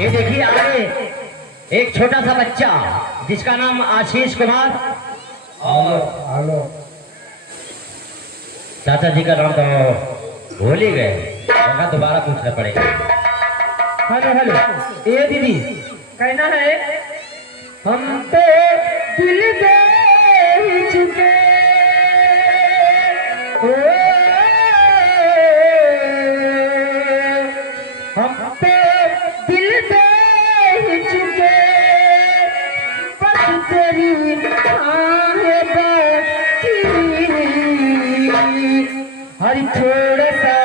ये देखिए आगे एक छोटा सा बच्चा जिसका नाम आशीष कुमार और चाचा जी का नाम तो भूल ही गए, दोबारा पूछना पड़ेगा। हेलो हेलो, ये दीदी कहना है हम तो दिल दे ही चुके हम तो दिल दे ही चुके बस तेरी आहें बाकी हर थोड़ा सा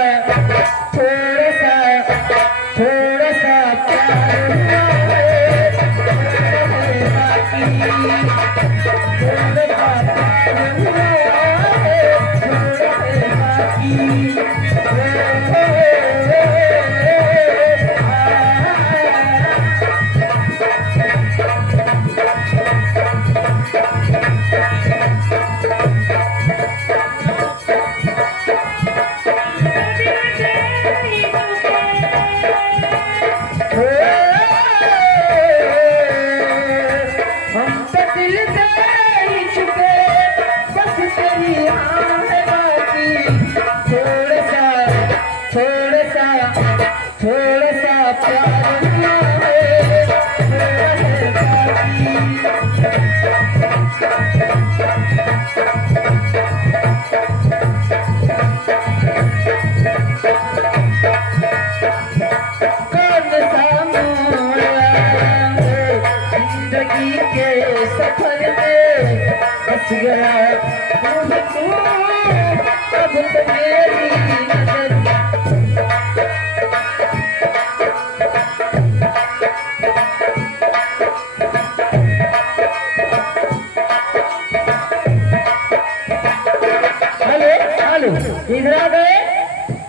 प्यार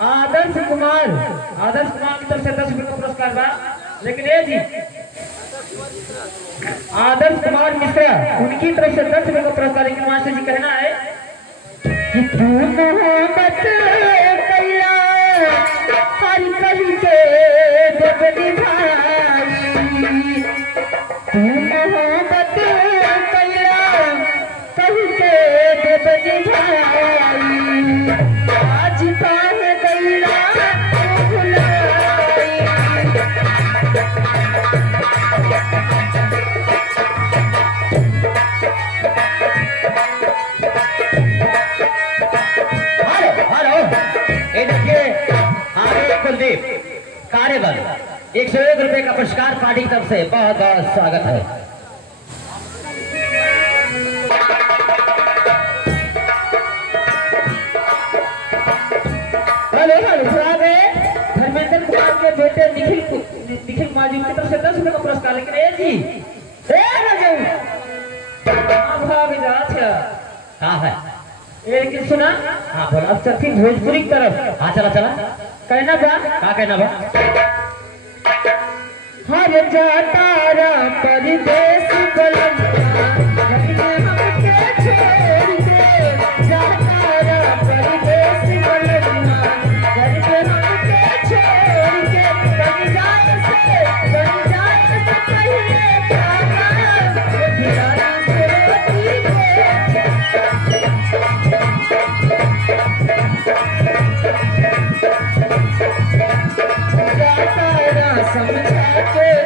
आदर्श कुमार की तरफ से 10 रुपये का पुरस्कार बा। लेकिन ये जी आदर्श कुमार मिश्रा उनकी तरफ से 10 रुपये का पुरस्कार। लेकिन मास्टर जी कहना है कि तू मोहब्बत कैला आगे कुलदीप कार्यबल 101 रुपए का पुरस्कार पार्टी की तरफ से बहुत बहुत स्वागत है। हेलो हेलो धर्मेंद्र कुमार के बेटे निखिल माजी की तरफ से 10 रुपए का पुरस्कार। लेकिन ए जी हाँ है एक सुना। हाँ बोला। अब चलती भोजपुरी की तरफ। हाँ चला चला कहना बा क्या कहना बा। हर जाता परदेश बलम